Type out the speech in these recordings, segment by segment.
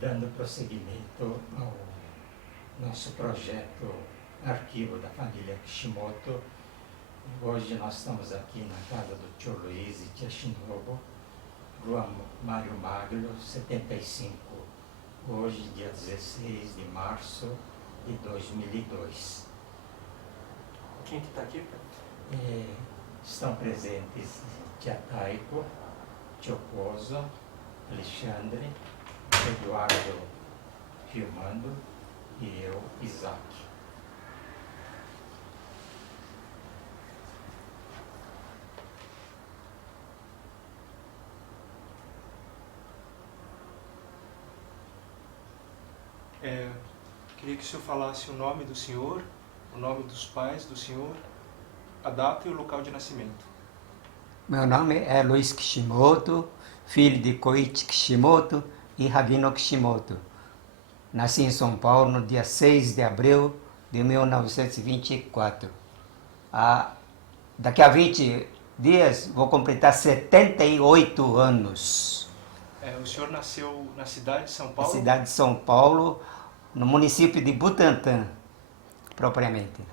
dando prosseguimento ao nosso projeto Arquivo da Família Kishimoto. Hoje nós estamos aqui na casa do tio Luiz e tia Shinobu, Rua Mário Magno, 75. Hoje, dia 16 de março de 2002. Quem que está aqui? Estão presentes tia Taiko, tio Kozo, Alexandre, Eduardo filmando e eu, Isaac. Queria que o senhor falasse o nome do senhor, o nome dos pais do senhor, a data e o local de nascimento. Meu nome é Luiz Kishimoto, filho de Koichi Kishimoto e Hagino Kishimoto. Nasci em São Paulo no dia 6 de abril de 1924. Daqui a 20 dias vou completar 78 anos. O senhor nasceu na cidade de São Na Paulo? cidade de São Paulo, no município de Butantã, propriamente.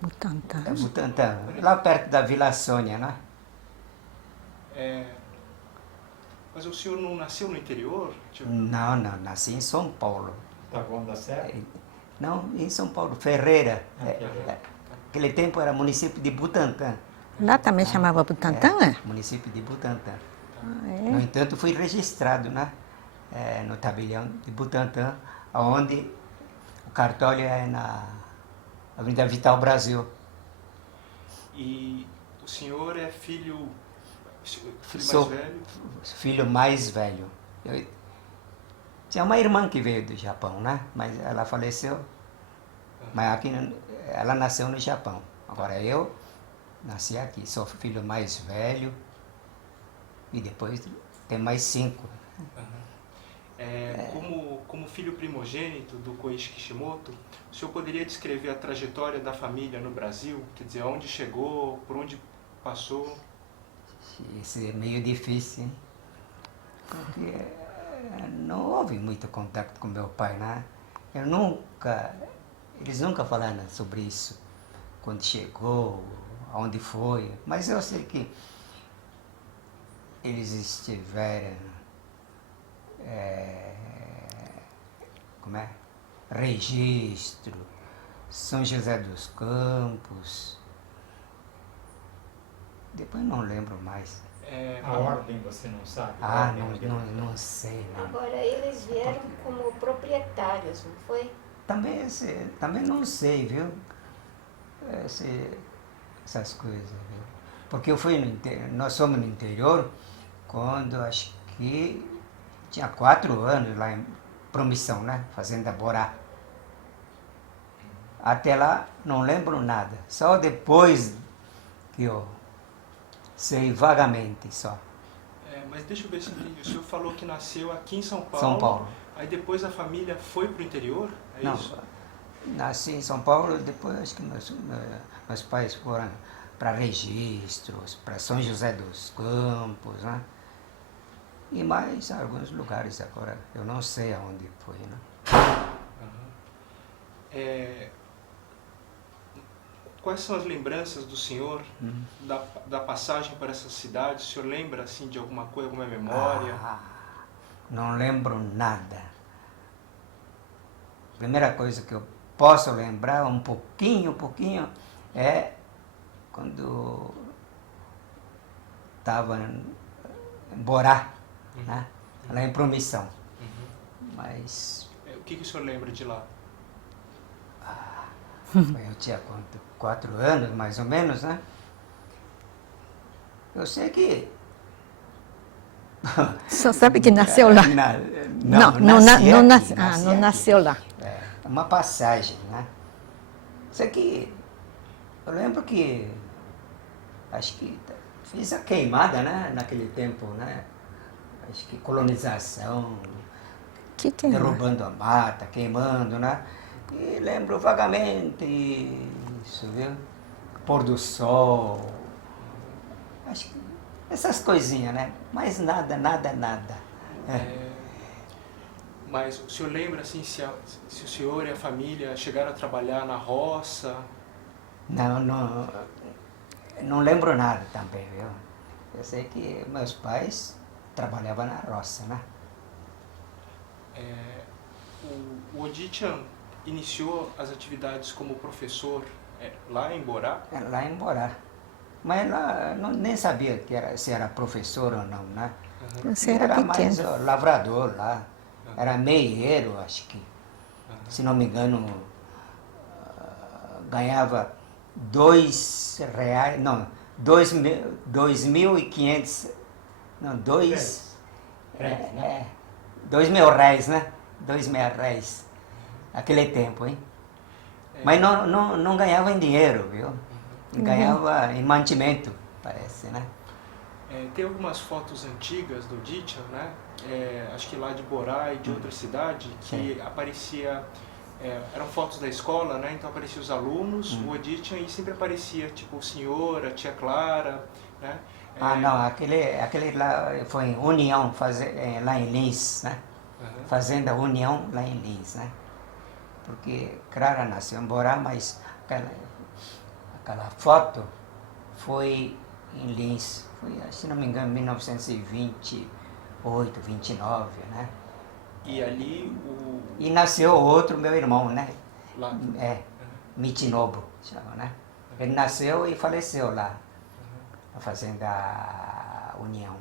Butantã. É Butantã, lá perto da Vila Sônia, né? Mas o senhor não nasceu no interior? Não, nasci em São Paulo. Taboão da Serra? Não, em São Paulo, Ferreira. Ferreira. Aquele tempo era município de Butantã. Lá também chamava Butantã, é? Município de Butantã. Ah, No é? entanto, fui registrado, né? No tabelião de Butantã, onde o cartório é na Avenida Vital Brasil. E o senhor é filho Sou mais velho? filho mais velho. Eu tinha uma irmã que veio do Japão, né? Mas ela faleceu. Mas aqui ela nasceu no Japão. Agora eu nasci aqui. Sou filho mais velho. E depois tem mais 5. Como filho primogênito do Koichi Kishimoto, o senhor poderia descrever a trajetória da família no Brasil? Quer dizer, aonde chegou, por onde passou? Isso é meio difícil, hein? Porque não houve muito contato com meu pai, né? Eles nunca falaram sobre isso. Quando chegou, aonde foi. Mas eu sei que eles estiveram Registro, São José dos Campos. Depois não lembro mais. A ordem você não sabe? Não sei. Não. Agora, eles vieram como proprietários, não foi? Também não sei, viu? Essas coisas, viu? Porque nós fomos no interior quando acho que tinha 4 anos lá em Promissão, né? Fazenda Borá. Até lá não lembro nada. Só depois que eu sei vagamente só. Mas deixa eu ver se entendi. O senhor falou que nasceu aqui em São Paulo. São Paulo. Aí depois a família foi para o interior? Não, isso? nasci em São Paulo, depois acho que meus pais foram para Registros, para São José dos Campos, né? E mais alguns lugares agora, eu não sei aonde foi, né? Quais são as lembranças do senhor da passagem para essa cidade? O senhor lembra assim, de alguma coisa, alguma memória? Não lembro nada. A primeira coisa que eu posso lembrar um pouquinho, é quando estava em Borá, né? Lá em Promissão. Mas O que o senhor lembra de lá? eu tinha 4 anos, mais ou menos, né? Eu sei que... Só sabe que nasceu lá? Não nasceu lá. Uma passagem, né? Sei que... Eu lembro que... Acho que fiz a queimada, né? Naquele tempo, né? Acho que colonização... Que tem lá? Derrubando a mata, queimando, né? E lembro vagamente isso, viu? Pôr do sol. Acho que essas coisinhas, né? Mas nada. Mas o senhor lembra assim se o senhor e a família chegaram a trabalhar na roça? Não, não lembro nada também, viu? Eu sei que meus pais trabalhavam na roça, né? O Oditian iniciou as atividades como professor lá em Borá? Lá em Borá. Mas lá nem sabia se era professor ou não, né? Você era Era mais pequeno. lavrador lá. Era meieiro, acho que. Se não me engano, ganhava R$2, não, 2.500, não, R$2.000, né? R$2.000, aquele tempo, hein? Mas não ganhava em dinheiro, viu? Ganhava em mantimento, parece, né? Tem algumas fotos antigas do Oditian, né? Acho que lá de Borá e de outra cidade, que aparecia... eram fotos da escola, né? Então apareciam os alunos, o Oditian, e sempre aparecia tipo o senhor, a tia Clara, né? Não, aquele lá foi em União, lá em Lins, né? Fazenda União, lá em Lins, né? Porque Clara nasceu em Borá, mas aquela foto foi em Lins, foi, se não me engano, 1928, 29, né? E ali E nasceu outro meu irmão, né? Lá. Mitinobu, chama, né? Ele nasceu e faleceu lá, na Fazenda União.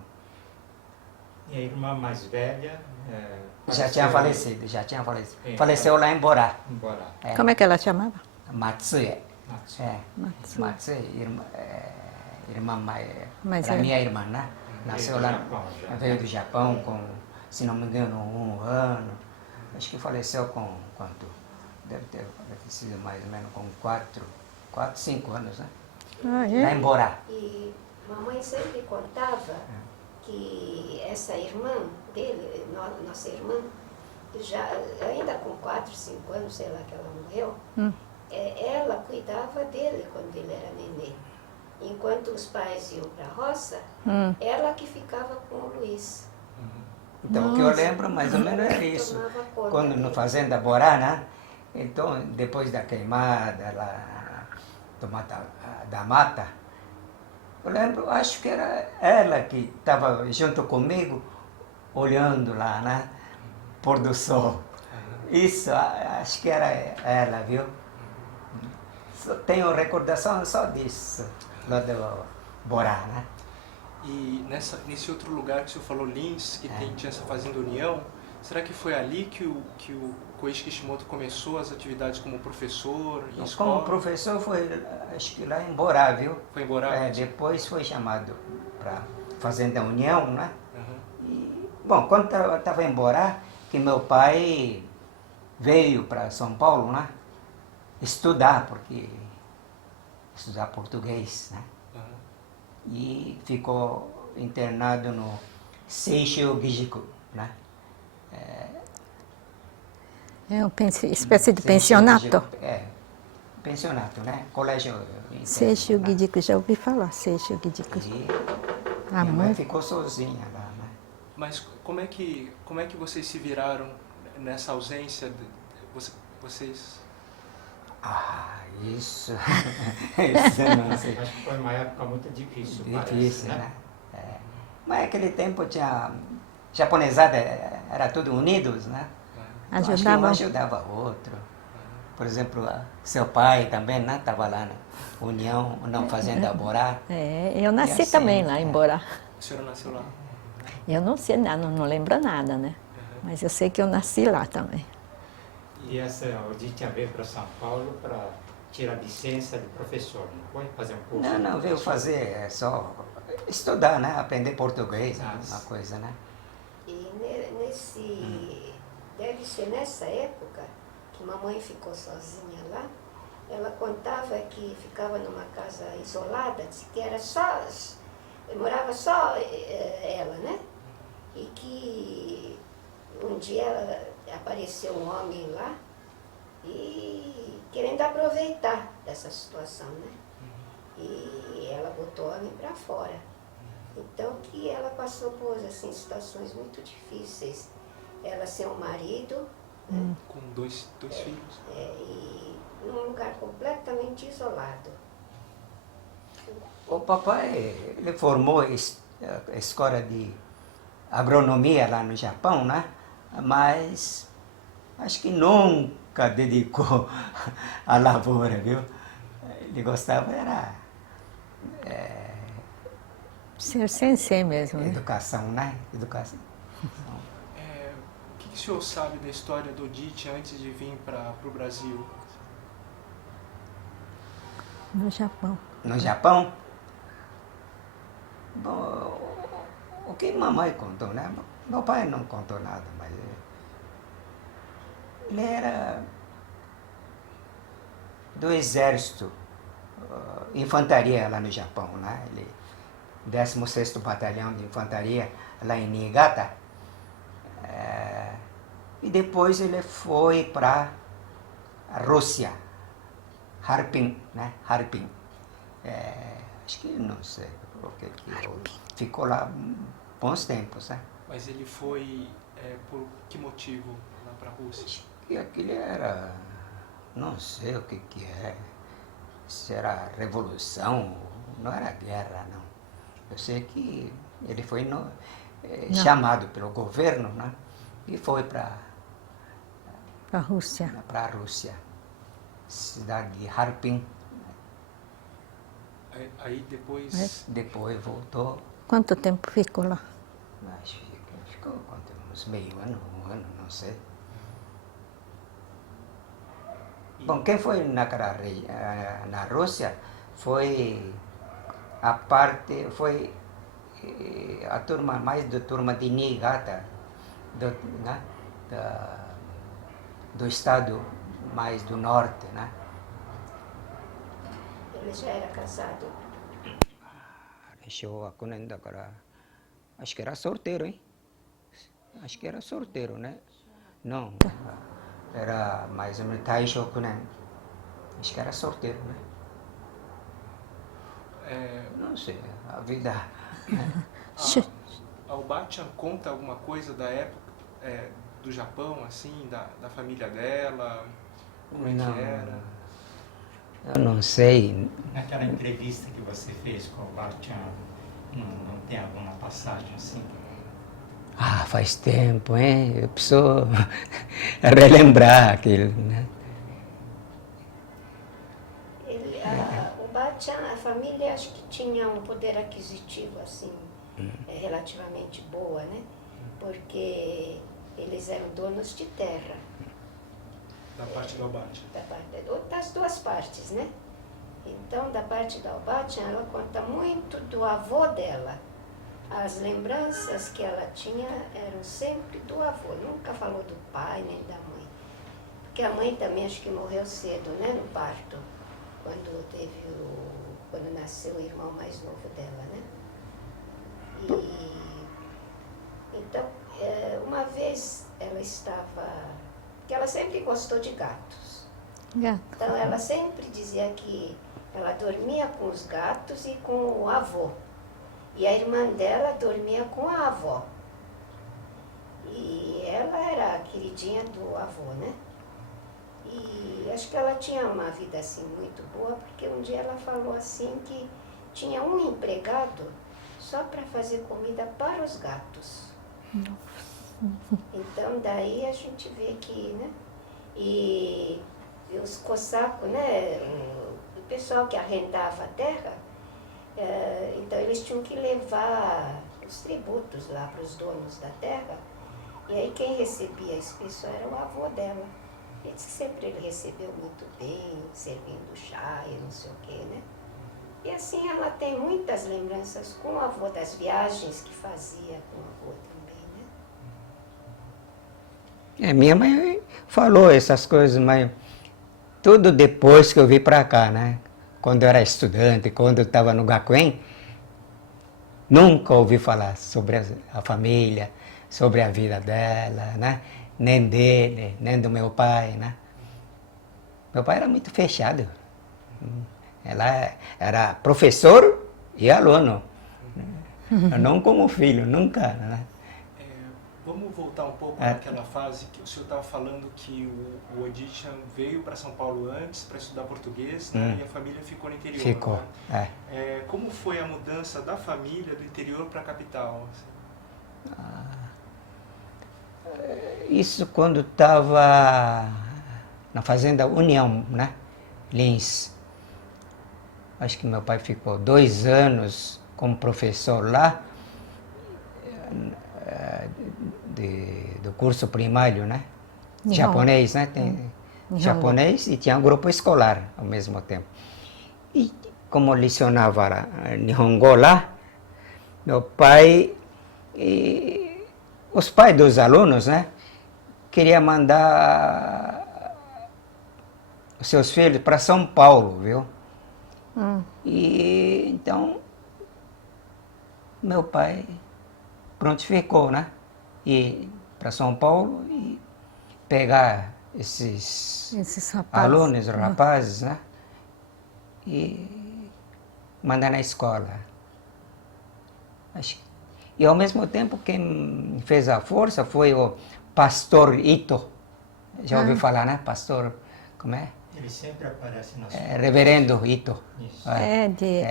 E a irmã mais velha... Já tinha falecido. Faleceu lá em Borá. Embora. Como é que ela chamava? Matsuye. Matsuye. Matsuye, irmã Mas era é- minha irmã, né? Nasceu lá, veio do Japão com, se não me engano, 1 ano. Acho que faleceu com quanto? Deve ter falecido mais ou menos com 4, 5 anos, né? Lá em Borá. E mamãe sempre contava que essa irmã dele, nossa irmã, ainda com 4, 5 anos, sei lá, que ela morreu, ela cuidava dele quando ele era nenê. Enquanto os pais iam para a roça, ela que ficava com o Luiz. Então, o que eu lembro mais ou menos era isso. Tomava conta Quando dele. no Fazenda Borá, né? Então, depois da queimada lá, da mata, eu lembro, acho que era ela que estava junto comigo, olhando lá, né? Pôr do sol. Isso, acho que era ela, viu? Só tenho recordação só disso, lá do Borá, né? E nesse outro lugar que o senhor falou, Lins, que tinha essa Fazenda União, será que foi ali que o Koichi Kishimoto começou as atividades como professor em escola? Como professor foi, acho que lá em Borá, viu? Foi em Borá? Depois foi chamado para Fazenda União, né? Uhum. E, bom, quando eu estava em Borá, que meu pai veio para São Paulo, né? Estudar português, né? Uhum. E ficou internado no Seishio Gijiku, né? É uma espécie de pensionato. Pensionato, né? Colégio interno, Seishio né? Gijiku, já ouvi falar. Seishio Gijiku. E Ah, minha mãe muito. ficou sozinha lá, né? Mas como é que vocês se viraram nessa ausência? Vocês... Isso. Isso eu não sei. Acho que foi uma época muito difícil, Difícil, parece, né? Mas naquele tempo tinha... Japonesada era tudo unidos, né? Então, acho que um ajudava o outro. Por exemplo, seu pai também, né? Estava lá na União, não Fazenda Borá. Eu nasci assim, também lá em Borá. A senhora nasceu lá? Eu não sei nada, não lembro nada, né? Mas eu sei que eu nasci lá também. E essa Oditian veio para São Paulo para tirar licença de professor, não foi? Fazer um curso? Não, veio fazer só estudar, né? Aprender português, uma coisa, né? E deve ser nessa época que mamãe ficou sozinha lá. Ela contava que ficava numa casa isolada, disse que era morava só ela, né? E que um dia apareceu um homem lá e querendo aproveitar dessa situação, né? E ela botou o homem para fora. Então que ela passou por assim, situações muito difíceis. ela sem o marido, né? Com dois filhos. E num lugar completamente isolado. O papai, ele formou a escola de agronomia lá no Japão, né? Mas acho que nunca dedicou à lavoura, viu? Ele gostava era Ser sensei mesmo, né? educação, né? Educação. O que o senhor sabe da história do Odite antes de vir para o Brasil? No Japão. No Japão? Bom, o que mamãe contou, né? Meu pai não contou nada, mas ele era do exército, infantaria lá no Japão, né? Ele, 16º Batalhão de Infantaria lá em Niigata. E depois ele foi para a Rússia, Harpin, né? Harpin. Acho que não sei porque ficou lá bons tempos, né? Mas ele foi por que motivo lá para a Rússia? E aquilo era, não sei o que é, se era revolução, não era guerra, não. Eu sei que ele foi chamado pelo governo, né? E foi para a Rússia. Para a Rússia, cidade de Harpin. Aí depois... Depois voltou. Quanto tempo ficou lá? Acho que ficou uns meio ano, um ano, não sei. Bom, quem foi na Rússia foi a turma, mais da turma de Niigata, né? Do estado mais do norte, né? Ele já era casado. Acho que era solteiro, hein? Acho que era solteiro, né? Não, era mais ou menos Taishokunen. Acho que era solteiro, né? Não sei, a vida... A Obachan conta alguma coisa da época do Japão, assim, da família dela? Como é que era? Eu não sei. Naquela entrevista que você fez com o Bachan, não tem alguma passagem assim? Ah, faz tempo, hein? Eu preciso relembrar aquilo, né? O Bachan, a família acho que tinha um poder aquisitivo assim, relativamente boa, né? Porque eles eram donos de terra. Da parte da Obachan? Das duas partes, né? Então, da parte da Obachan, ela conta muito do avô dela. As lembranças que ela tinha eram sempre do avô, nunca falou do pai nem da mãe. Porque a mãe também acho que morreu cedo, né, no parto, quando nasceu o irmão mais novo dela, né? Então, uma vez ela estava... Porque ela sempre gostou de gatos. Então, ela sempre dizia que ela dormia com os gatos e com o avô. E a irmã dela dormia com a avó. E ela era a queridinha do avô, né? E acho que ela tinha uma vida assim muito boa, porque um dia ela falou assim que tinha um empregado só para fazer comida para os gatos. Então daí a gente vê que, né? E os cossacos, né? O pessoal que arrendava a terra, então eles tinham que levar os tributos lá para os donos da terra. E aí quem recebia esse pessoal era o avô dela. Ele disse que sempre ele recebeu muito bem, servindo chá e não sei o quê, né? E assim ela tem muitas lembranças com o avô, das viagens que fazia com o avô também, né? Minha mãe falou essas coisas, mas tudo depois que eu vim para cá, né? Quando eu era estudante, quando eu estava no Gakuen, nunca ouvi falar sobre a família, sobre a vida dela, né? Nem dele, nem do meu pai, né? Meu pai era muito fechado. Ela era professor e aluno, não como filho, nunca, né? Vamos voltar um pouco naquela fase que o senhor estava falando que o Odyssean veio para São Paulo antes para estudar português, né? E a família ficou no interior. Ficou, né? Como foi a mudança da família do interior para a capital? Assim? Isso quando estava na Fazenda União, né? Lins. Acho que meu pai ficou 2 anos como professor lá, do curso primário, né? Japonês, né? Tem japonês e tinha um grupo escolar ao mesmo tempo. E como lecionava Nihongo lá, meu pai e os pais dos alunos, né? Queria mandar os seus filhos para São Paulo, viu? E então meu pai prontificou, né? Ir para São Paulo e pegar esses alunos, rapazes, né? E mandar na escola. E ao mesmo tempo quem fez a força foi o pastor Ito. Já ouviu falar, né? Pastor, como é? Ele sempre aparece na Reverendo Ito. Isso.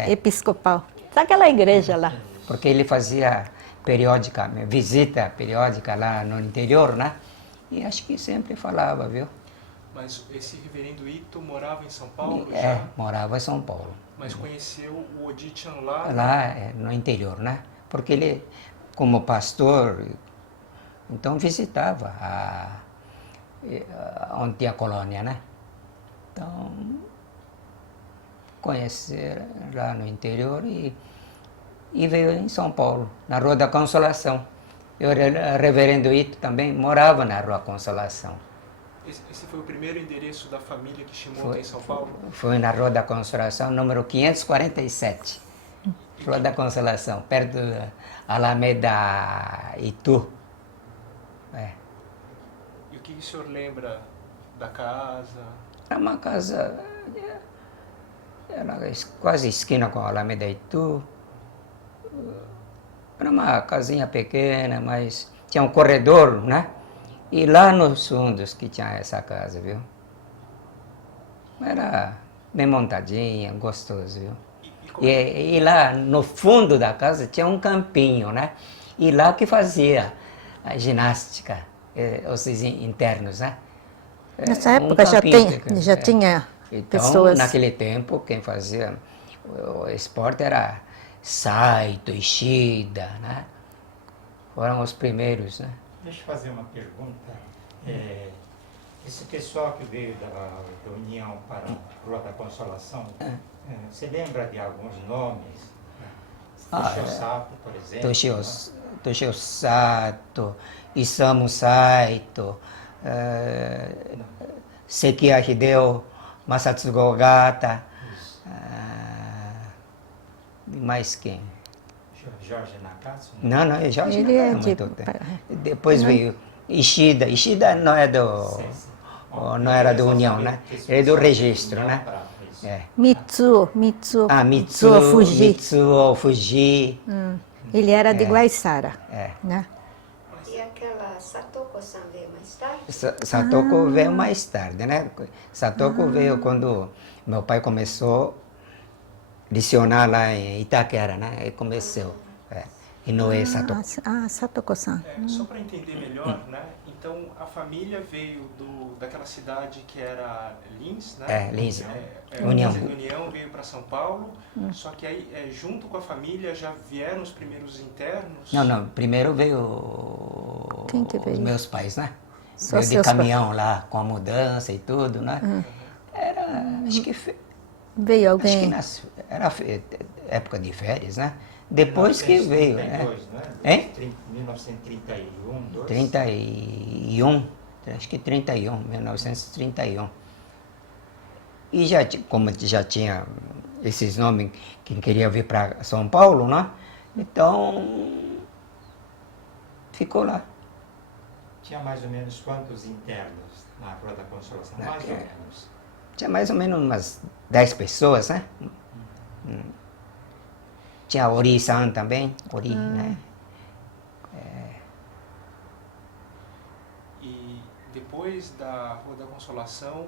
Episcopal. Daquela igreja lá. Porque ele fazia visita periódica lá no interior, né? E acho que sempre falava, viu? Mas esse reverendo Ito morava em São Paulo já? já? Morava em São Paulo. Mas conheceu o Odyssean lá? Lá, no interior, né? Porque ele, como pastor, então visitava onde tinha a colônia, né? Então, conhecer lá no interior e veio em São Paulo, na Rua da Consolação. O reverendo Ito também morava na Rua Consolação. Esse foi o primeiro endereço da família Kishimoto em São Paulo? Foi na Rua da Consolação, número 547. Rua da Consolação, perto da Alameda Itu. E o que o senhor lembra da casa? Era uma casa, era quase esquina com a Alameda Itu. Era uma casinha pequena, mas tinha um corredor, né? E lá nos fundos que tinha essa casa, viu? Era bem montadinha, gostoso, viu? E lá no fundo da casa tinha um campinho, né? E lá que fazia a ginástica, os internos, né? Nessa época já tinha então, pessoas... naquele tempo, quem fazia o esporte era Saito, Ishida, né? Foram os primeiros, né? Deixa eu fazer uma pergunta. Esse pessoal que veio da União para a Rua da Consolação, você lembra de alguns nomes? Toshio Sato, por exemplo. Toshio Sato, Isamu Saito, Sekiya Hideo, Masatsugu Ogata, mais quem? Jorge Nakatsu? Não, Jorge Ele é muito tempo. Depois veio Ishida. Ishida não é não era do União, né? Ele é do registro, né? Mitsuo Fuji. Ele era de Guaiçara. Né? E aquela Satoko-san veio mais tarde? Satoko veio mais tarde, né? Satoko veio quando meu pai começou a lecionar lá em Itaquera, né? Ele começou. Inoue Satoko. Satoko-san. Só para entender melhor, né? Então a família veio daquela cidade que era Lins, né? Lins. União veio para São Paulo, só que aí junto com a família já vieram os primeiros internos? Não, primeiro veio os meus pais, né? Veio de caminhão lá com a mudança e tudo, né? Acho que veio alguém. Acho que era época de férias, né? Depois que veio, né? 1931, 31, acho que 1931. E como já tinha esses nomes, quem queria vir para São Paulo, né? Então, ficou lá. Tinha mais ou menos quantos internos na Rua da Consolação? Mais ou menos. Tinha mais ou menos umas 10 pessoas, né? Tinha Ori-san também, né? depois da Rua da Consolação,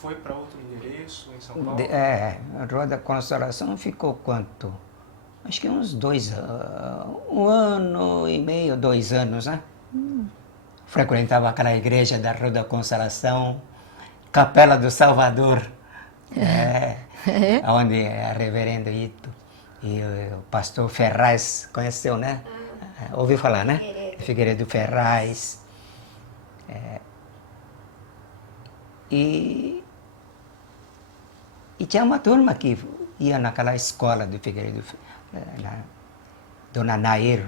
foi para outro endereço em São Paulo? A Rua da Consolação ficou quanto? Acho que uns 1 ano e meio, 2 anos, né? Frequentava aquela igreja da Rua da Consolação, Capela do Salvador, onde é reverendo Ito e o pastor Ferraz, conheceu, né? Ouviu falar, né? Figueiredo Ferraz. E tinha uma turma que ia naquela escola do Figueiredo, Dona Nair,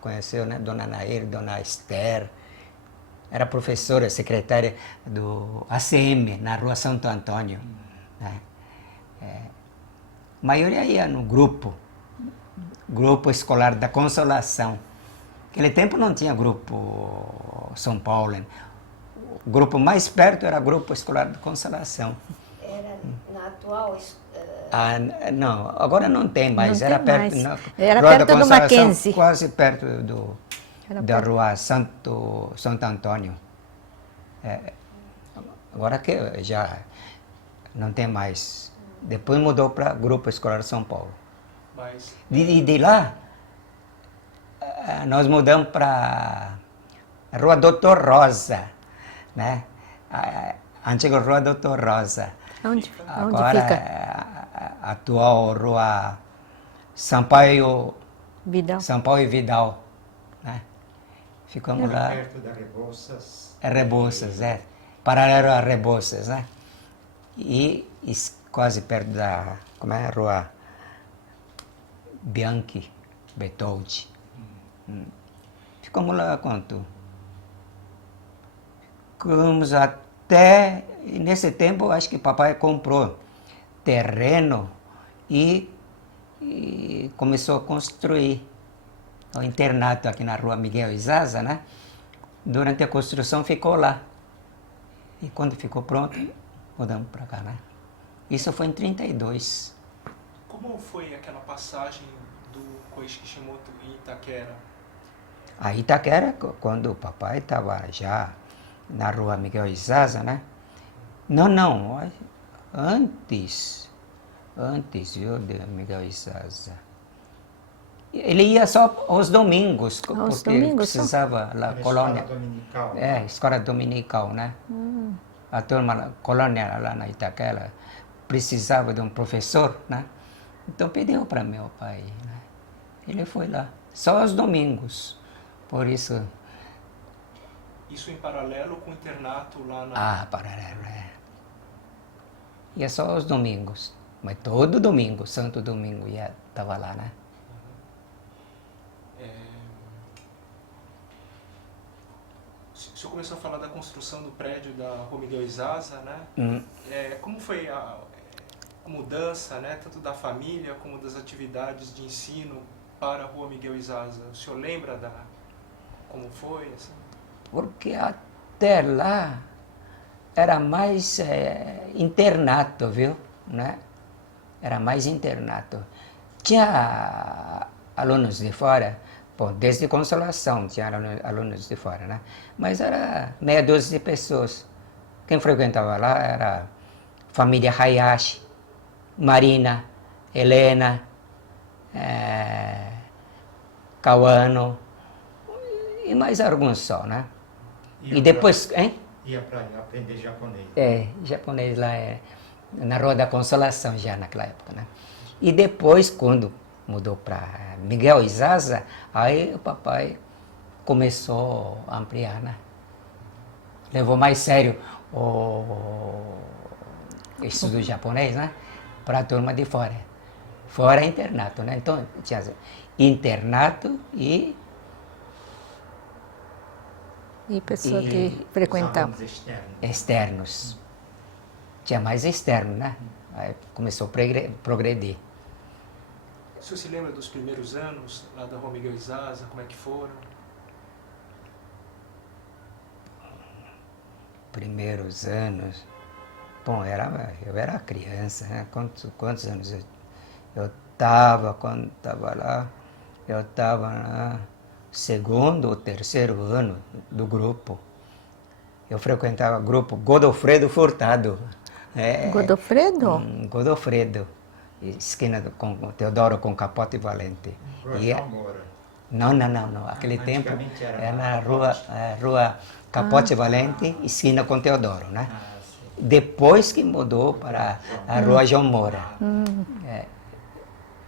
conheceu, né? Dona Nair, Dona Esther. Era professora, secretária do ACM, na Rua Santo Antônio. Né? A maioria ia no grupo escolar da Consolação. Naquele tempo não tinha grupo São Paulo. O grupo mais perto era o grupo escolar da Consolação. Era na atual... Não, agora não tem mais. Não era tem perto, mais. Na Era Rua da perto do Consolação, Mackenzie. quase perto Era da perto. Rua Santo Antônio. Agora que já não tem mais. Depois mudou para Grupo Escolar São Paulo. Mas, De lá, nós mudamos para a Rua Doutor Rosa, né? A antiga Rua Doutor Rosa. Onde Agora, fica? a atual Rua Sampaio Vidal. e Vidal, né? Ficamos lá. Perto da Rebouças. Rebouças, paralelo a Rebouças, né? E quase perto da, a Rua Bianchi Bertoldi. Ficamos lá quanto? Ficamos até, nesse tempo, acho que papai comprou terreno e começou a construir o internato aqui na Rua Miguel Izaza, né? Durante a construção ficou lá. E quando ficou pronto, mudamos para cá, né? Isso foi em 32. como foi aquela passagem do Koichi Kishimoto em Itaquera? A Itaquera, quando o papai estava já na Rua Miguel Izaza, né? Não, antes, viu, de Miguel Izaza. Ele ia só aos domingos, Aos porque domingos só? precisava lá, Era colônia. escola dominical. Escola dominical, né? A turma, colônia lá na Itaquera, precisava de um professor, né? Então pediu para meu pai, né? Ele foi lá, só aos domingos. Por isso... Isso em paralelo com o internato lá na... paralelo, Ia só aos domingos. Mas todo domingo, Santo Domingo, estava lá, né? O senhor começou a falar da construção do prédio da Rua Miguel Izaza, né? Como foi a mudança, né, tanto da família como das atividades de ensino para a Rua Miguel Izaza? O senhor lembra como foi? Assim? Porque até lá era mais internato, viu? Né? Era mais internato. Tinha alunos de fora, bom, desde Consolação tinha alunos de fora, né? Mas era meia dúzia de pessoas. Quem frequentava lá era família Hayashi, Marina, Helena, Kawano e mais alguns só, né? E depois, Ia para aprender japonês. Japonês lá na Rua da Consolação já naquela época, né? E depois, quando mudou para Miguel Izaza, aí o papai começou a ampliar, né? Levou mais sério o estudo japonês, né? Para a turma de fora. Fora internato, né? Então tinha internato e pessoa que frequentava. externos. Tinha mais externo, né? Aí começou a progredir. O senhor se lembra dos primeiros anos lá da Rua Miguel Izaza, como é que foram? Primeiros anos... Bom, eu era criança, né? Quantos anos eu estava quando estava lá? Eu estava no segundo ou terceiro ano do grupo. Eu frequentava o grupo Godofredo Furtado. Godofredo? Godofredo, esquina com Teodoro com Capote e Valente. João Moura. Não. Aquele tempo Antigamente era na Capote. rua Capote e Valente, esquina com Teodoro, né? Sim. Depois que mudou para a rua João Moura.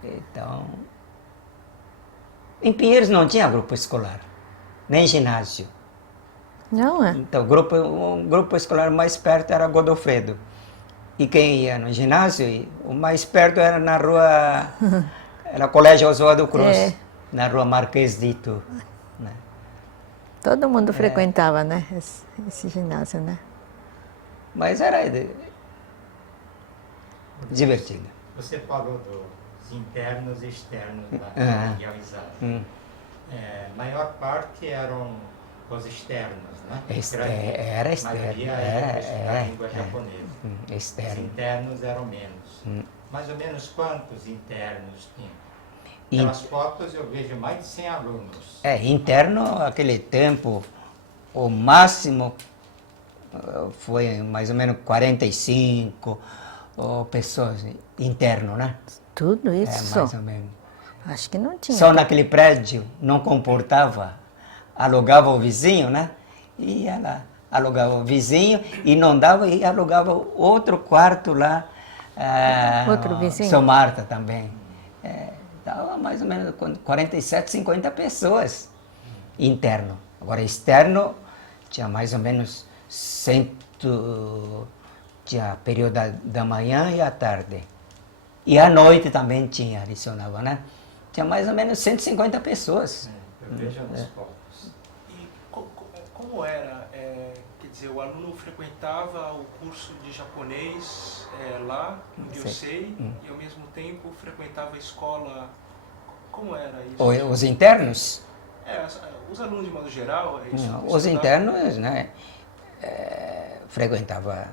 Então, em Pinheiros não tinha grupo escolar, nem ginásio. Não é? Então, o grupo escolar mais perto era Godofredo. E quem ia no ginásio, o mais perto era na rua, era o Colégio Oswaldo Cruz, na rua Marquês de Itu. Né? Todo mundo frequentava, né? Esse ginásio, né? Mas era divertido. Você falou dos internos e externos da Miguel Isaac. Maior parte eram os externos, né? Era A externo. maioria era da língua japonesa. Os Externo. internos eram menos. Mais ou menos quantos internos tinha? In- Pelas fotos eu vejo mais de 100 alunos. Interno, aquele tempo, o máximo foi mais ou menos 45 pessoas interno, né? Tudo isso? Mais ou menos. Acho que não tinha. Só naquele prédio não comportava, alugava o vizinho, né? E ela alugava o vizinho e não dava e alugava outro quarto lá. Outro vizinho? São Marta também. Dava mais ou menos 47, 50 pessoas interno. Agora externo tinha mais ou menos 100, tinha período da manhã e à tarde. E à noite também tinha, adicionava, né? Tinha mais ou menos 150 pessoas. Eu vejo nas fotos. E como era? Quer dizer, o aluno frequentava o curso de japonês lá, no Gyosei, e ao mesmo tempo frequentava a escola. Como era isso? Os internos? Os alunos de modo geral? Os estudavam? internos, né? Frequentava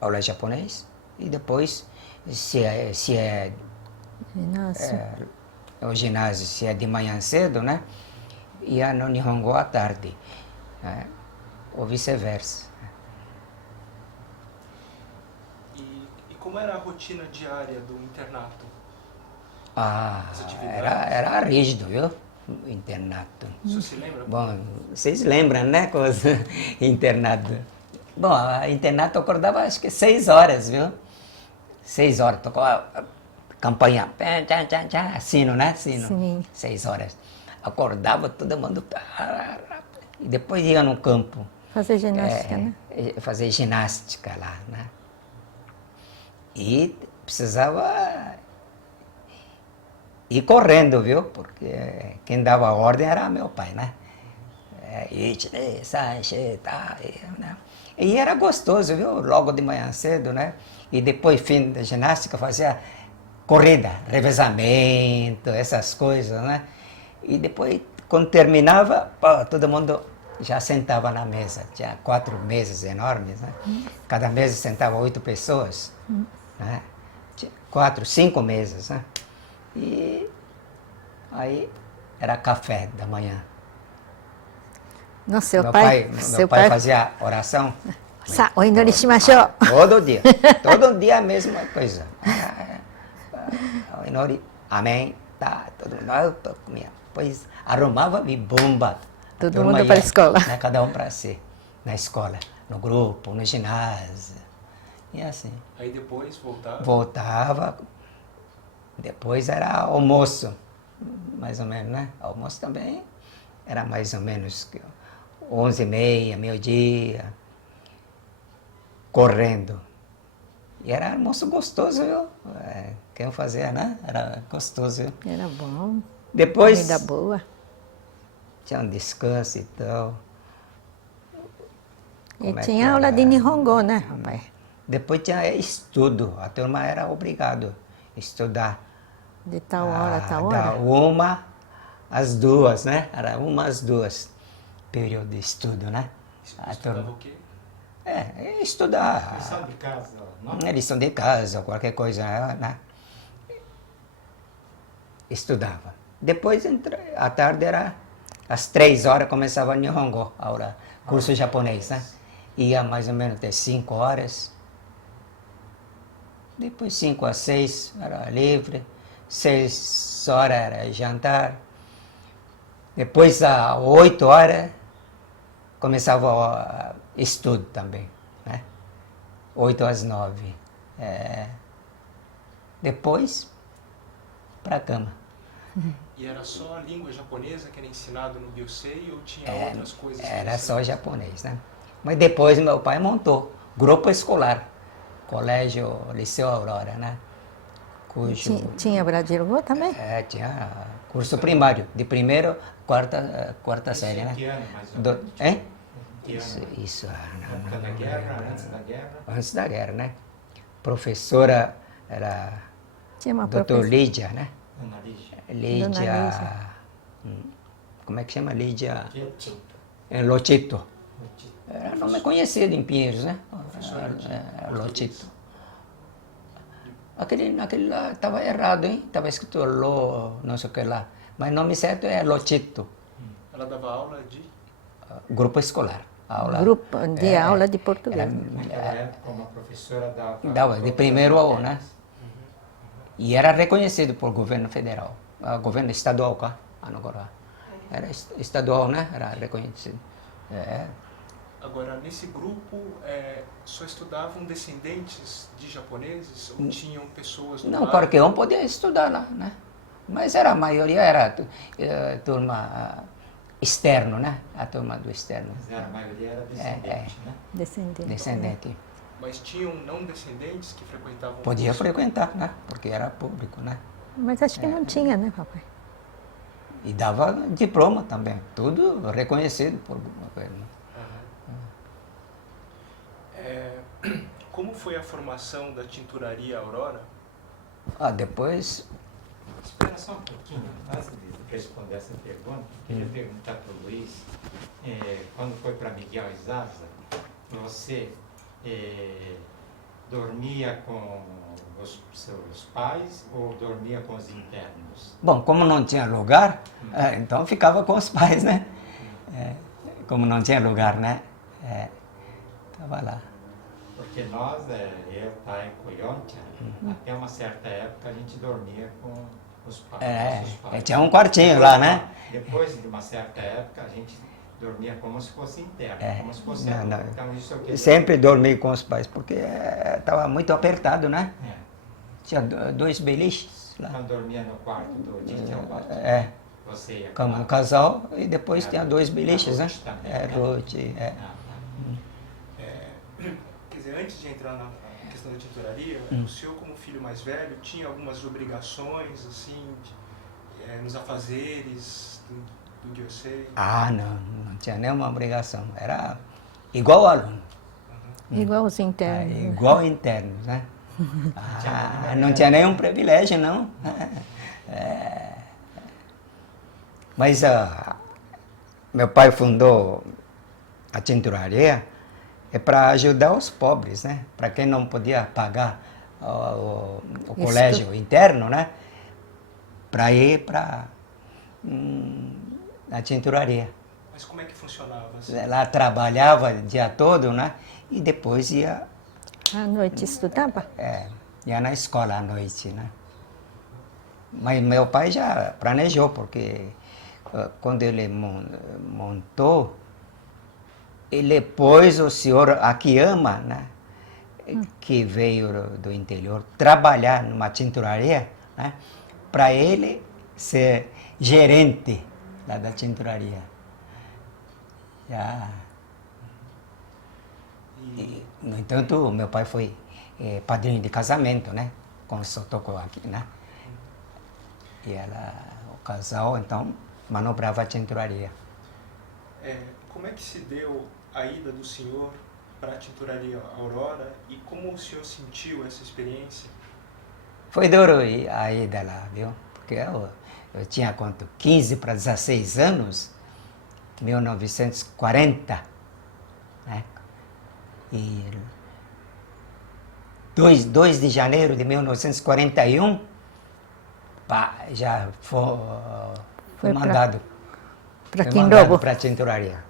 aula de japonês e depois, se é Ginásio. o ginásio, se é de manhã cedo, né? Ia no Nihongo à tarde, ou vice-versa. E como era a rotina diária do internato? As atividades? Era rígido, viu? O internato. O senhor se lembra? Bom, vocês lembram, né? Com os internato. Bom, a internato acordava acho que 6 horas, viu? 6 horas, tocou a campanha, sino, né? Sino. Sim. 6 horas. Acordava todo mundo. E depois ia no campo. Fazer ginástica, né? Fazer ginástica lá, né? E precisava ir correndo, viu? Porque quem dava ordem era meu pai, né? E era gostoso, viu? Logo de manhã cedo, né? E depois, fim da ginástica, fazia corrida, revezamento, essas coisas, né? E depois, quando terminava, todo mundo já sentava na mesa. Tinha 4 mesas enormes, né? Cada mesa sentava 8 pessoas, né? Tinha 4, 5 mesas, né? E aí era café da manhã. Não, seu Meu pai fazia oração. O inori shimashou. Todo dia a mesma coisa. O inori, amém, tá, todo mundo comia. Depois arrumava e bomba. Todo mundo para a escola. Né, cada um para si, na escola, no grupo, no ginásio. E assim. Aí depois voltava? Voltava. Depois era almoço, mais ou menos, né? Almoço também era mais ou menos 11h30, meio-dia, correndo. E era almoço gostoso, viu? Quem fazia, né? Era gostoso, viu? Era bom. Depois Comida boa. tinha um descanso e tal. E Como é tinha que aula era? de Nihongo, né, rapaz? Depois tinha estudo. A turma era obrigado a estudar. De tal hora a tal Da hora. 1 às 2, né? Era 1 às 2, período de estudo, né? Estudava o quê? Estudar. Lição de casa, não? Lição de casa, qualquer coisa, né? Estudava. Depois, à tarde, era às 3 horas, começava Nihongo, a aula curso japonês, né? Ia mais ou menos até 5 horas. Depois 5 a 6 era livre. 6 horas era jantar. Depois, às 8 horas, começava o estudo também, né? 8 às 9. Depois, para a cama. E era só a língua japonesa que era ensinado no Gyosei ou tinha outras coisas? Era só japonês, né? Mas depois meu pai montou grupo escolar, Colégio Liceu Aurora, né? Cujo, Tinha Brasil também? tinha curso primário, de primeira quarta série, né? Que ano, mais ou menos? Hein? Que ano? Isso, Época da guerra, antes da guerra? antes da guerra, né? Professora era Tinha uma doutor professora. Lídia, né? Ana Lígia. Lídia, Lígia. como é que chama? Lídia Tieto. Lotito. Lotito. Era nome conhecido em Pinheiros, né? Professora de Lotito. Aquele lá estava errado, hein? Estava escrito Lo, não sei o que lá. Mas o nome certo é Lotito. Ela dava aula de... Grupo escolar. Aula, Grupo de aula de português. Naquela época, uma professora dava de todas primeiro as ao, né? E era reconhecido por governo federal. Governo estadual, cá. Agora, era estadual, né? Era reconhecido. Agora, nesse grupo, só estudavam descendentes de japoneses ou tinham pessoas do Não, lado? qualquer um podia estudar lá, né? Mas a maioria era turma externo, né? A turma do externo. Mas a maioria era descendente, né? Descendente. Descendente. Mas tinham não descendentes que frequentavam o Podia curso? frequentar, né? Porque era público, né? Mas acho que não tinha, né, papai? E dava diploma também. Tudo reconhecido por governo. Como foi a formação da tinturaria Aurora? Depois... Espera só um pouquinho, antes de responder essa pergunta, queria perguntar para o Luiz, quando foi para Miguel e Zaza, você dormia com os seus pais ou dormia com os internos? Bom, como não tinha lugar, então ficava com os pais, né? Como não tinha lugar, né? Estava lá. Porque nós, eu, pai e Coyontia, até uma certa época a gente dormia com os pais, nossos pais. Tinha um quartinho lá, né? Depois de uma certa época a gente dormia como se fosse interno, como se fosse Não, adulto. não. Então isso é o que Sempre dormi com os pais, porque estava muito apertado, né? Tinha 2 beliches lá. Então dormia no quarto do Titi Albato. Você ia Como um lá. casal, e depois tinha 2 beliches, né? Ruth também, Ruth, Quer dizer, antes de entrar na questão da tinturaria, o senhor, como filho mais velho, tinha algumas obrigações, assim, nos afazeres do Gyosei? não tinha nenhuma obrigação. Era igual aluno. Igual os internos. Igual internos, né? Não tinha nenhum privilégio, não. Mas meu pai fundou a tinturaria para ajudar os pobres, né? Para quem não podia pagar o colégio interno, né? Para ir para a tinturaria. Mas como é que funcionava? Assim? Lá trabalhava o dia todo, né? E depois ia À noite estudava? ia na escola à noite, né? Mas meu pai já planejou, porque quando ele montou, ele pôs o senhor Akiyama, né? Que veio do interior, trabalhar numa tinturaria, né? Para ele ser gerente lá da tinturaria. No entanto, meu pai foi padrinho de casamento, né? Com Sotoko aqui, né? E o casal, então, manobrava a tinturaria. Como é que se deu a ida do senhor para a tinturaria Aurora e como o senhor sentiu essa experiência? Foi duro a ida lá, viu? Porque eu tinha quanto? 15 para 16 anos, 1940, né? E 2 de janeiro de 1941, já foi mandado para Quindobo. para a tinturaria.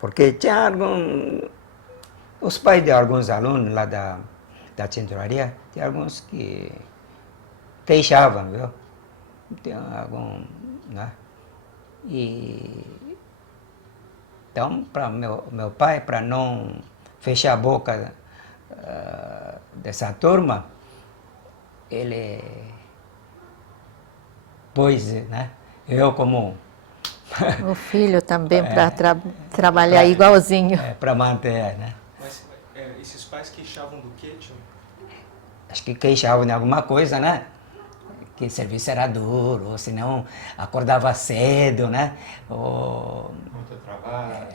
Porque tinha os pais de alguns alunos lá da tinturaria, tinha alguns que queixavam, viu? Tem algum, né? Então, para meu pai, para não fechar a boca dessa turma, ele pôs, né? Eu como... O filho também para trabalhar igualzinho. Para manter, né? Mas esses pais queixavam do quê, tio? Acho que queixavam de alguma coisa, né? Que o serviço era duro, ou senão acordava cedo, né? Ou, Muito trabalho.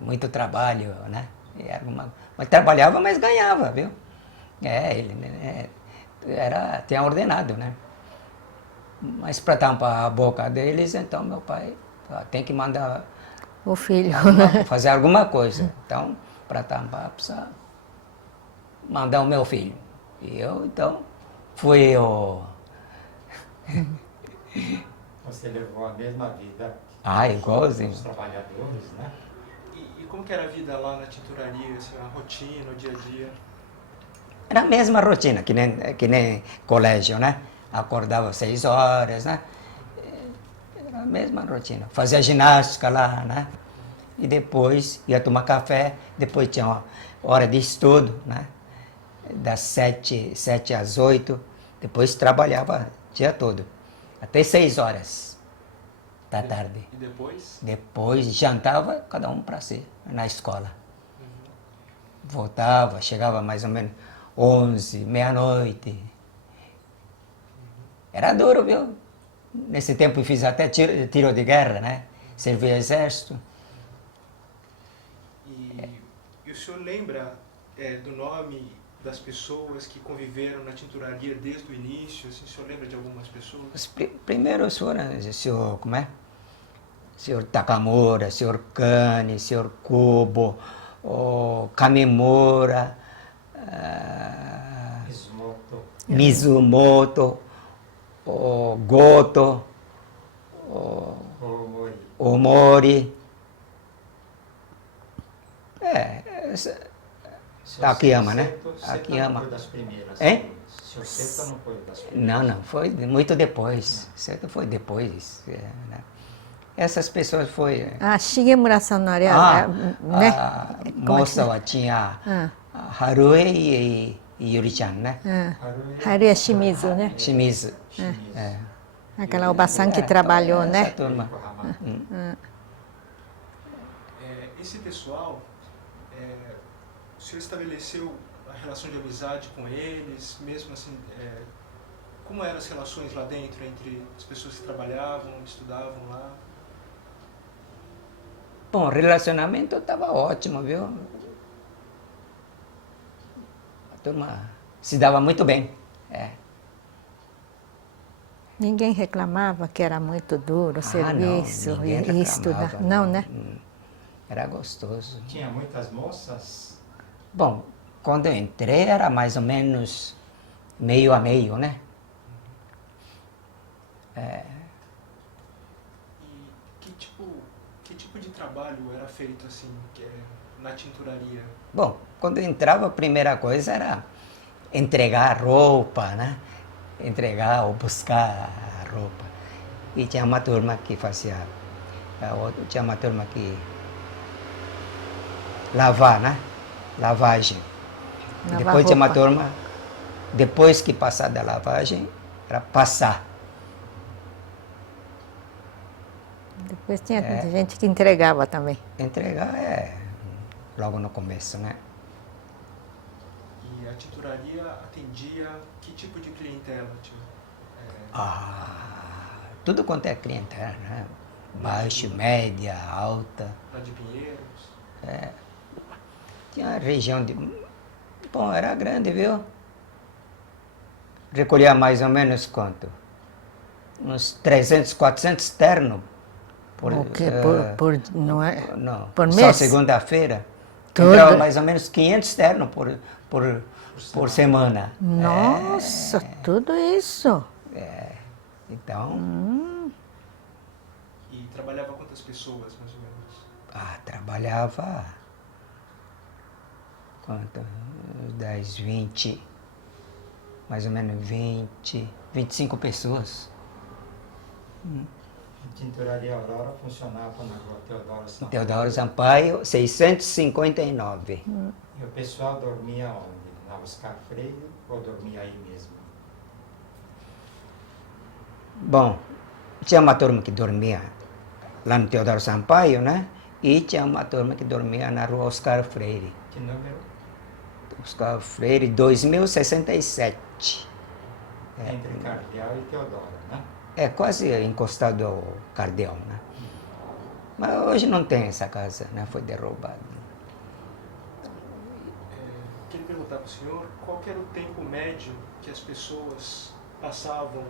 muito trabalho, né? Mas trabalhava, mas ganhava, viu? Ele tinha ordenado, né? Mas para tampar a boca deles, então meu pai tem que mandar O filho. fazer alguma coisa. Então, para tampar, precisa mandar o meu filho. E eu, então, fui o... Você levou a mesma vida igualzinho. os trabalhadores, né? E como que era a vida lá na tinturaria, assim, a rotina, o dia a dia? Era a mesma rotina, que nem colégio, né? Acordava 6 horas, né? Era a mesma rotina. Fazia ginástica lá, né? E depois ia tomar café, depois tinha uma hora de estudo, né? Das 7 às 8, depois trabalhava o dia todo, até 6 horas da tarde. E depois? Depois jantava, cada um para si, na escola. Voltava, chegava mais ou menos 11, meia-noite. Era duro, viu? Nesse tempo eu fiz até tiro de guerra, né? Servi exército. E o senhor lembra do nome das pessoas que conviveram na tinturaria desde o início? Assim, o senhor lembra de algumas pessoas? Os primeiros foram o senhor, como é? Senhor Takamura, senhor Kani, senhor Kubo, o Kamimura, Mizumoto, o Goto, o Omori. Akiyama, né? Akiyama. Foi das primeiras. Hein? O senhor Seto não foi das primeiras. Não, foi muito depois. Seto foi depois. Né? Essas pessoas foi... Shigemura Sanori, né? A moça tinha Harue e Yuri-chan, né? Harue Shimizu, né? Shimizu. Aquela Obasan que trabalhou, essa né? turma. Esse pessoal, o senhor estabeleceu a relação de amizade com eles, mesmo assim, como eram as relações lá dentro entre as pessoas que trabalhavam, estudavam lá? Bom, o relacionamento estava ótimo, viu? A turma se dava muito bem. Ninguém reclamava que era muito duro o serviço e estudar. Não, né? Era gostoso. Tinha muitas moças? Bom, quando eu entrei era mais ou menos meio a meio, né? E que tipo de trabalho era feito assim, na tinturaria? Bom, quando eu entrava, a primeira coisa era entregar a roupa, né? Entregar ou buscar a roupa. E tinha uma turma que fazia, tinha uma turma que lavar, né? Lavagem. Lavar Depois tinha uma roupa. turma, depois que passar da lavagem, era passar. Depois tinha gente que entregava também. Entregar logo no começo, né? E a tinturaria atendia que tipo de clientela, tio? Tudo quanto é clientela, né? Baixo, média, alta. Lá de Pinheiros? Tinha a região de... Bom, era grande, viu? Recolhia mais ou menos quanto? Uns 300, 400 ternos. O quê? Não é? Não, por só mês? segunda-feira. Tudo? Entrava mais ou menos 500 ternos por semana. Nossa, tudo isso. Então, E trabalhava quantas pessoas, mais ou menos? Trabalhava quanto? 10, 20, mais ou menos 20, 25 pessoas. A tinturaria Aurora funcionava na rua Teodoro Sampaio. Teodoro Sampaio, 659. E o pessoal dormia onde? Na Oscar Freire ou dormia aí mesmo? Bom, tinha uma turma que dormia lá no Teodoro Sampaio, né? E tinha uma turma que dormia na rua Oscar Freire. Que número? Oscar Freire, 2067. Entre Cardeal e Teodoro, né? É quase encostado ao Cardeal, né? Mas hoje não tem essa casa, né? Foi derrubada. Queria perguntar para o senhor qual que era o tempo médio que as pessoas passavam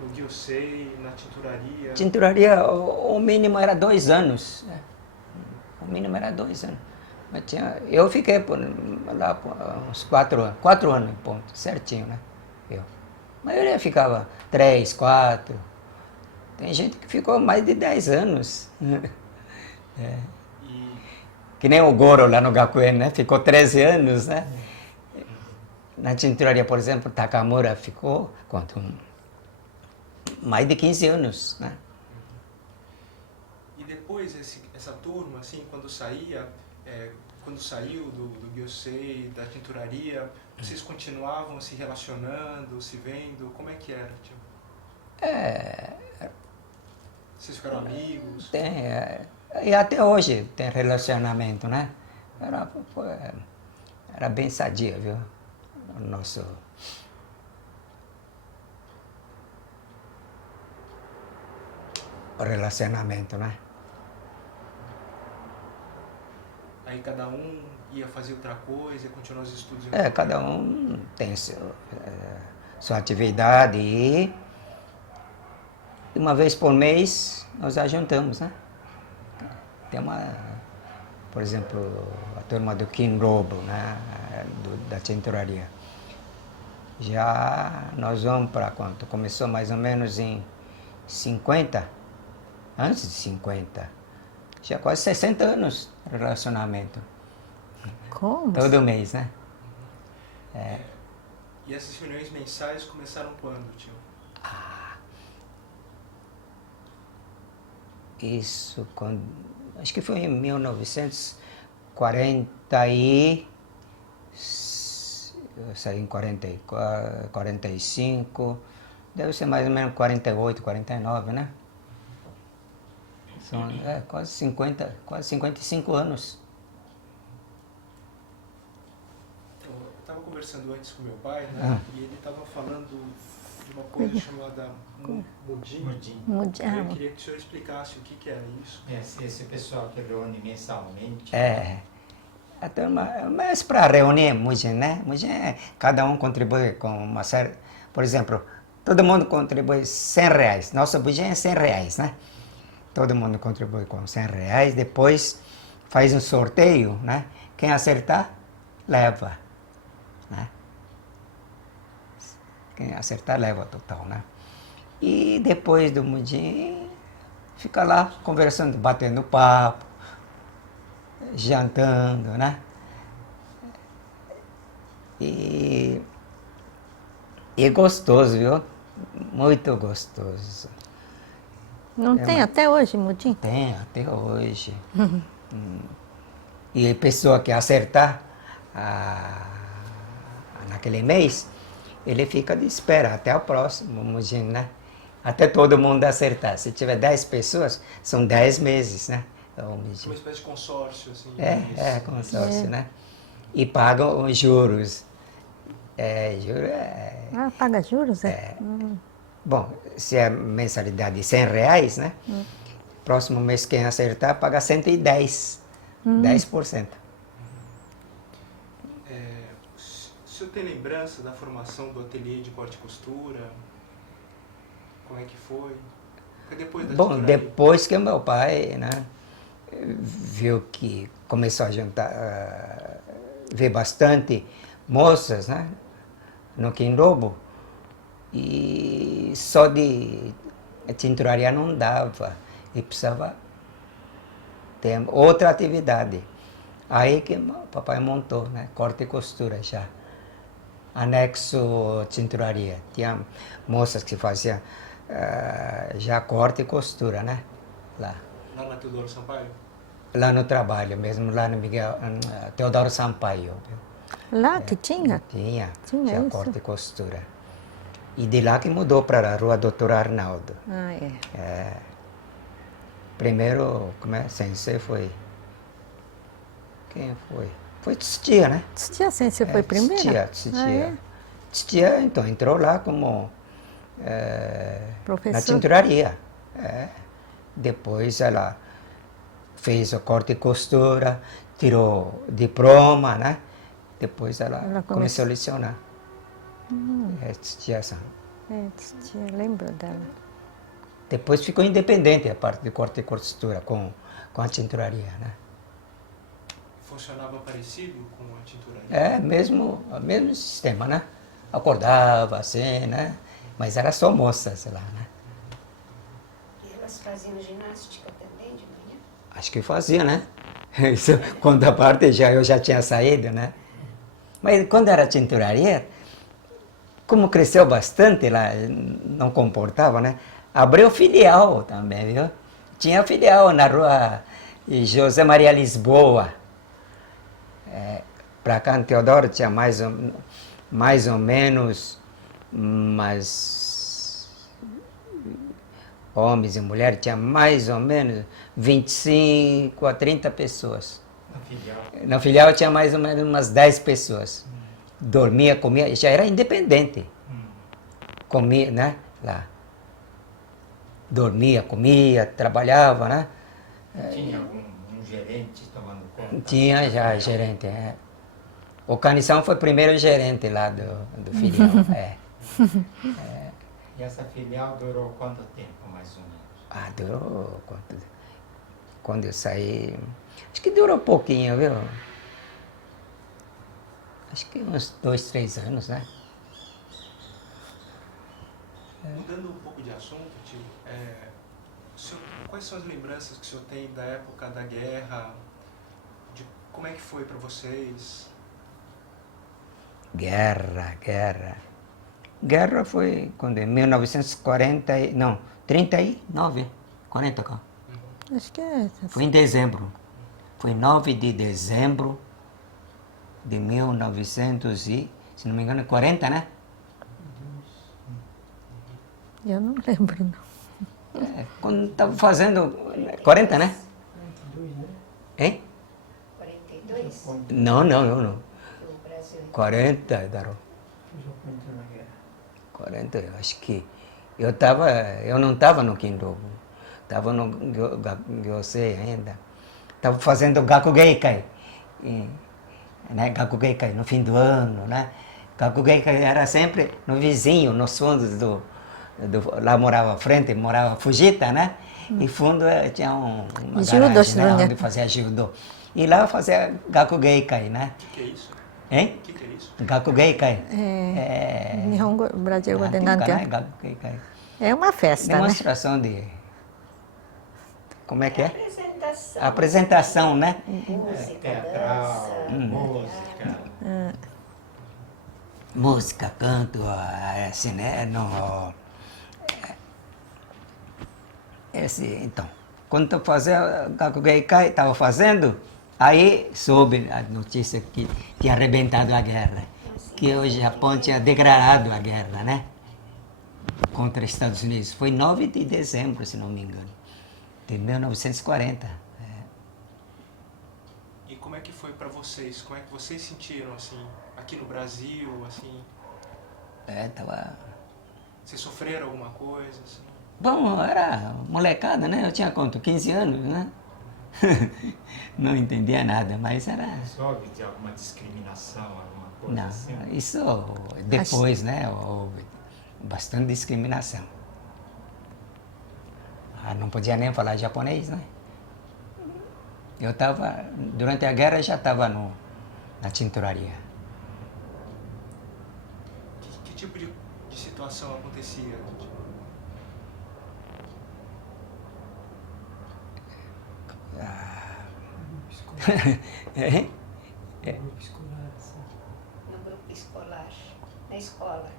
no Gyosei, na tinturaria? Tinturaria, o mínimo era 2 anos. Né? O mínimo era 2 anos. Mas eu fiquei lá por uns 4 anos. 4 anos em ponto, certinho, né? A maioria ficava 3, 4. Tem gente que ficou mais de 10 anos. Que nem o Goro lá no Gakuen, né? Ficou 13 anos, né? Na tinturaria, por exemplo, Takamura ficou quanto? Mais de 15 anos, né? E depois essa turma, assim, quando saiu do Gyosei, da tinturaria, vocês continuavam se relacionando, se vendo? Como é que era, tio? Vocês ficaram amigos? E até hoje tem relacionamento, né? Era bem sadia, viu? O nosso... relacionamento, né? Aí cada um ia fazer outra coisa, continuar os estudos? Cada um tem sua atividade e uma vez por mês nós ajuntamos, né? Tem por exemplo, a turma do Kinrobo, né? Da tinturaria. Já nós vamos para quanto? Começou mais ou menos em 50, antes de 50. Já quase 60 anos de relacionamento. Como? Todo mês, né? E essas reuniões mensais começaram quando, tio? Isso, acho que foi em 1940 eu saí em 44, 45, deve ser mais ou menos 48, 49, né? São quase 50, quase 55 anos. Eu estava conversando antes com meu pai, né? E ele estava falando de uma coisa chamada Mudin. Eu queria que o senhor explicasse o que era isso. Esse pessoal que reúne mensalmente. A turma, mas para reunir Mudin, né? Mudin cada um contribui com uma série. Por exemplo, todo mundo contribui R$100. Nosso Mudin é R$100, né? Todo mundo contribui com R$100. Depois faz um sorteio, né? Quem acertar, leva. Né? Quem acertar, leva total, né? E depois do Mudin, fica lá conversando, batendo papo, jantando, né? E gostoso, viu? Muito gostoso. Não tem até hoje, Mudin? Tem, até hoje. E a pessoa que acertar naquele mês, ele fica de espera até o próximo Mudin, né? Até todo mundo acertar. Se tiver 10 pessoas, são 10 meses, né? Uma espécie de consórcio, assim. Consórcio, né? E pagam os juros. Paga juros, Bom, se é mensalidade de R$100, né? Próximo mês quem acertar paga 110, 10%. O senhor tem lembrança da formação do ateliê de corte e costura? Como é que foi? Foi depois da tinturaria? Depois que meu pai, né, viu que começou a ver bastante moças, né, no Kinrobo, e só de tinturaria não dava, e precisava tem outra atividade. Aí que papai montou, né? Corte e costura já. Anexo tinturaria. Tinha moças que faziam já corte e costura, né? Lá. Lá na Teodoro Sampaio? Lá no trabalho mesmo, lá no Miguel, Teodoro Sampaio. Lá que tinha? Tinha Tinha isso? corte e costura. E de lá que mudou para a rua Doutor Arnaldo. Ah, é. Primeiro, sensei foi... Quem foi? Foi Titia, né? Titia Sensei foi primeira? Titia. Ah, é? Titia, então, entrou lá como... Professor? Na tinturaria. Depois ela fez o corte e costura, tirou diploma, né? Depois ela começou a lecionar. Titia-san. Titia, lembro dela. Depois ficou independente a parte de corte e costura com a tinturaria, né? Funcionava parecido com a tinturaria? Mesmo sistema, né? Acordava assim, né? Mas era só moças lá, né? E elas faziam ginástica também de manhã? Acho que fazia, né? Isso, quando a parte eu já tinha saído, né? Mas quando era tinturaria, como cresceu bastante lá, não comportava, né? Abriu filial também, viu? Tinha filial na rua José Maria Lisboa. Para cá em Teodoro tinha mais ou menos, mas homens e mulheres, tinha mais ou menos 25 a 30 pessoas. Na filial. Na filial tinha mais ou menos umas 10 pessoas. Dormia, comia, já era independente. Comia, né? Lá. Dormia, comia, trabalhava, né? Tinha um gerente tomando conta? Tinha já gerente, O Canição foi o primeiro gerente lá do filial, E essa filial durou quanto tempo, mais ou menos? Durou quando eu saí, acho que durou pouquinho, viu? Acho que uns 2, 3 anos, né? Mudando um pouco de assunto, tio, quais são as lembranças que o senhor tem da época da guerra? De como é que foi para vocês? Guerra. Guerra foi quando em 1940, não, 39, 40 cá. Acho que é. Foi em dezembro. Foi 9 de dezembro de 1900 e, se não me engano, 40, né? Eu não lembro, não. Quando estava fazendo 40, né? 42, né? Hein? 42? Não. No Brasil. 40, Daro. O Japão entrou na guerra. 40, eu acho que... Eu não estava no Kindobo. Estava no Gyosei ainda. Estava fazendo Gakugeikai. Né? Gakugeikai no fim do ano, né? Gakugeikai era sempre no vizinho, nos fundos lá morava à frente, morava Fujita, né? E fundo tinha uma garagem, né? Onde fazia judô. E lá fazia Gakugeikai, né? O que é isso? Hein? O que é isso? Gakugeikai. Nihongo, Brasil, Gakugeikai. É uma festa, né? Demonstração de... Como é que é? Apresentação. Apresentação, né? Música, Teatral, dança. música. Música, canto, assim, né? Então, quando eu fazia Gakugeikai, estava fazendo, aí soube a notícia que tinha arrebentado a guerra, que o Japão tinha declarado a guerra, né? Contra os Estados Unidos. Foi 9 de dezembro, se não me engano, de 1940. E como é que foi para vocês? Como é que vocês sentiram, assim, aqui no Brasil, assim? Tava... Vocês sofreram alguma coisa, assim? Bom, era molecada, né? Eu tinha quanto? 15 anos, né? Não entendia nada, mas era... Soube de alguma discriminação, alguma coisa Não, assim? isso depois, né? Houve bastante discriminação. Não podia nem falar japonês, né? Eu estava, durante a guerra, já estava na tinturaria. Que tipo de situação acontecia? É? Grupo escolar, assim. No grupo escolar, na escola,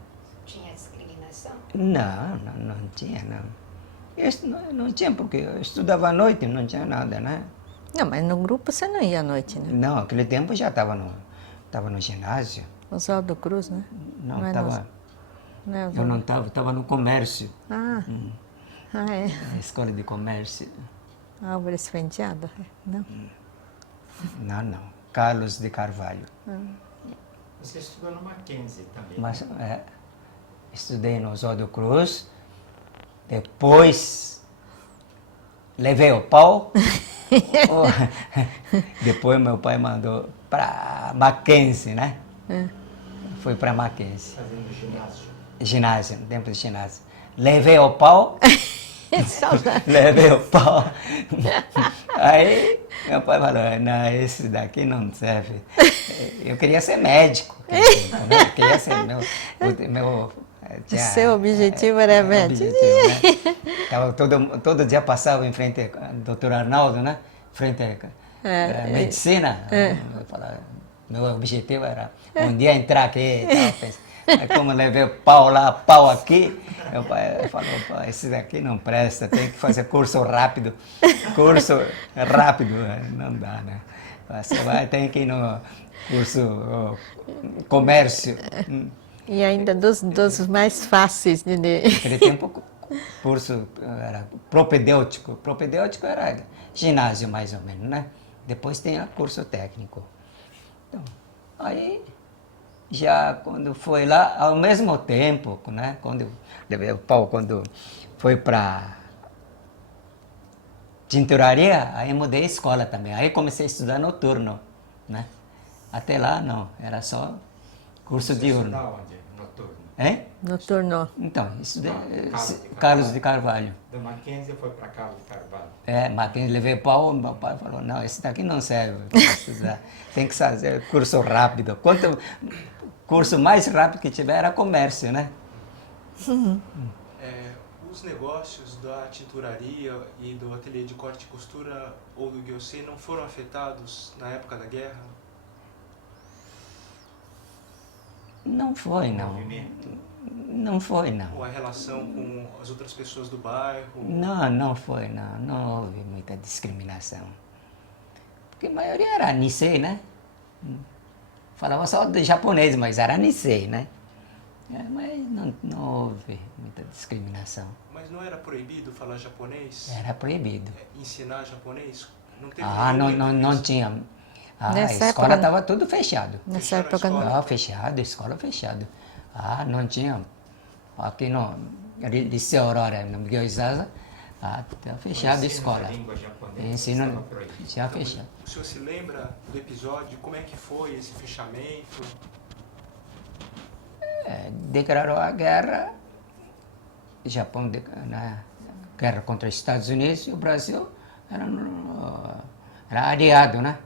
tinha discriminação? Não tinha, não. Isso não tinha, porque eu estudava à noite, não tinha nada, né? Não, mas no grupo você não ia à noite, né? Não, aquele tempo já estava no ginásio. Oswaldo Cruz, né? Não, é estava. Não é Eu Oswaldo. não estava no comércio, Ah, é. na escola de comércio. Álvares Penteado? Não. Não. Carlos de Carvalho. Você estudou no Mackenzie também. Mas estudei no Oswaldo Cruz, depois levei o pau. Depois meu pai mandou para Mackenzie, né? Fui para Mackenzie. Fazendo ginásio. Ginásio, no tempo de ginásio. Levei o pau. Levei o pau. Aí meu pai falou, não, esse daqui não serve. Eu queria ser médico. Eu queria ser Seu objetivo era médico. Objetivo, né? Tava todo dia passava em frente ao doutor Arnaldo, né? Frente à medicina. Eu falava, meu objetivo era um dia entrar aqui e tal. Aí como eu levei pau lá, pau aqui, meu pai falou, esse daqui não presta, tem que fazer curso rápido. Curso rápido, não dá, né? Você tem que ir no curso comércio. E ainda dos mais fáceis de ler. Naquele tempo, curso era propedêutico. Propedêutico era ginásio, mais ou menos, né? Depois tem o curso técnico. Então, aí, já quando foi lá, ao mesmo tempo, né? Quando levei o pau, quando foi para tinturaria, aí mudei a escola também. Aí comecei a estudar noturno, né? Até lá, não, era só curso diurno. Estudar onde? Noturno. Hein? Noturno. Então, estudei Não, Carlos de Carvalho. Do Mackenzie foi para Carlos de Carvalho. Mackenzie, levei pau, meu pai falou, não, esse daqui não serve para estudar. Tem que fazer curso rápido. Quanto curso mais rápido que tiver era comércio, né? Os negócios da tinturaria e do ateliê de corte e costura ou do Gyosei não foram afetados na época da guerra? Não foi, não. Movimento. Não foi, não. Ou a relação com as outras pessoas do bairro? Não foi, não. Não houve muita discriminação. Porque a maioria era Nisei, né? Falava só de japonês, mas era Nisei, né? Mas não houve muita discriminação. Mas não era proibido falar japonês? Era proibido. Ensinar japonês? Não teve Não tinha. A Nessa escola época- estava tudo fechado. Nessa Fecharam a época escola. não. Fechado, escola fechada. Não tinha. Aqui no Liceu Aurora, no Miguel Izaza, estava fechada a O ensino escola. da língua japonesa Ensino estava proibido. já fechado. O senhor se lembra do episódio? Como é que foi esse fechamento? Declarou a guerra, o Japão, na guerra contra os Estados Unidos, e o Brasil era aliado, né?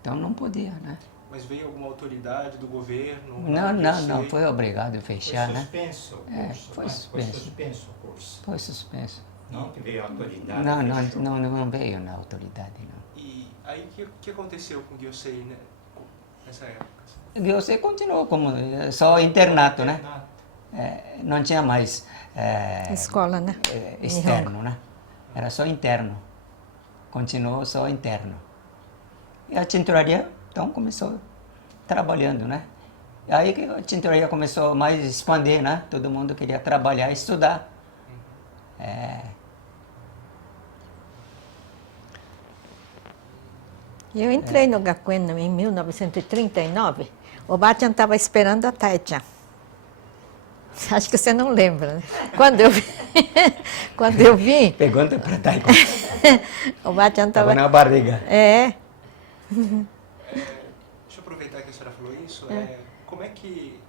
Então não podia, né? Mas veio alguma autoridade do governo? Não, foi obrigado a Foi fechar, né? suspenso o curso. foi né? suspenso. Foi suspenso o curso. Foi suspenso. Não que veio a autoridade. fechou. Não veio na autoridade, não. E aí o que aconteceu com o Gyosei, né? Nessa época? Você continuou como só internato, né? Internato. Não tinha mais Escola, né? externo, né? Era só interno. Continuou só interno. E a tinturaria, então, começou trabalhando, né? E aí que a tinturaria começou mais a expandir, né? Todo mundo queria trabalhar e estudar. Eu entrei no Gakuen em 1939. O Batian estava esperando a Taichan. Acho que você não lembra, né? Quando eu vim, Pergunta para Taiko. o Batian Estava estava... na barriga. Deixa eu aproveitar que a senhora falou isso. Como é que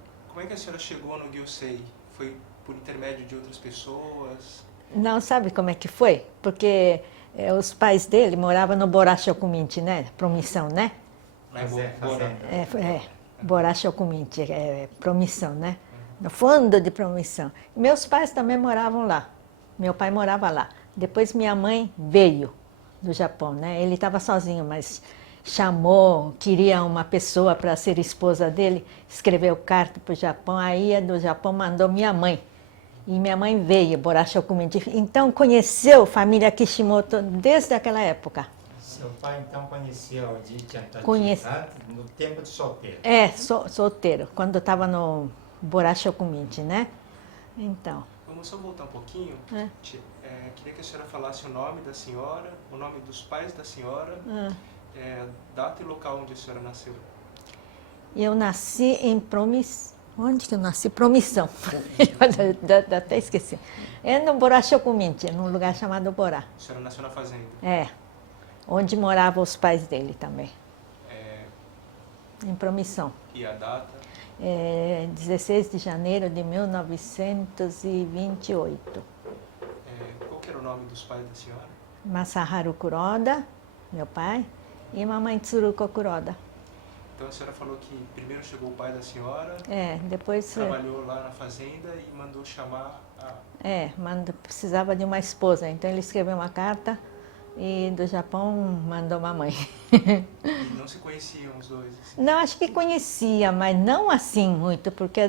a senhora chegou no Gyosei? Foi por intermédio de outras pessoas? Não, sabe como é que foi? Porque os pais dele moravam no Borá-Shokuminchi, né? Promissão, né? Lá em Fazenda. Borá-Shokuminchi, Promissão, né? No fundo de Promissão. Meus pais também moravam lá. Meu pai morava lá. Depois minha mãe veio do Japão, né? Ele estava sozinho, mas chamou, queria uma pessoa para ser esposa dele, escreveu carta para o Japão, aí do Japão mandou minha mãe. E minha mãe veio, Borracha Okumichi. Então conheceu a família Kishimoto desde aquela época. Seu pai então conhecia o Dichan Conhece. Tachibana no tempo de solteiro. É, solteiro, quando estava no Borracha Okumichi, né? Então. Vamos só voltar um pouquinho. É. Queria que a senhora falasse o nome da senhora, o nome dos pais da senhora, data e local onde a senhora nasceu. Eu nasci em Onde que eu nasci? Promissão. Até esqueci. É no Borracha Okumichi, num lugar chamado Borá. A senhora nasceu na fazenda? É. Onde moravam os pais dele também. Em Promissão. E a data? 16 de janeiro de 1928. Qual que era o nome dos pais da senhora? Masaharu Kuroda, meu pai, e mamãe Tsuruko Kuroda. Então a senhora falou que primeiro chegou o pai da senhora, depois... trabalhou lá na fazenda e mandou chamar a... precisava de uma esposa, então ele escreveu uma carta e do Japão mandou mamãe. E não se conheciam os dois? Assim? Não, acho que conhecia, mas não assim muito, porque é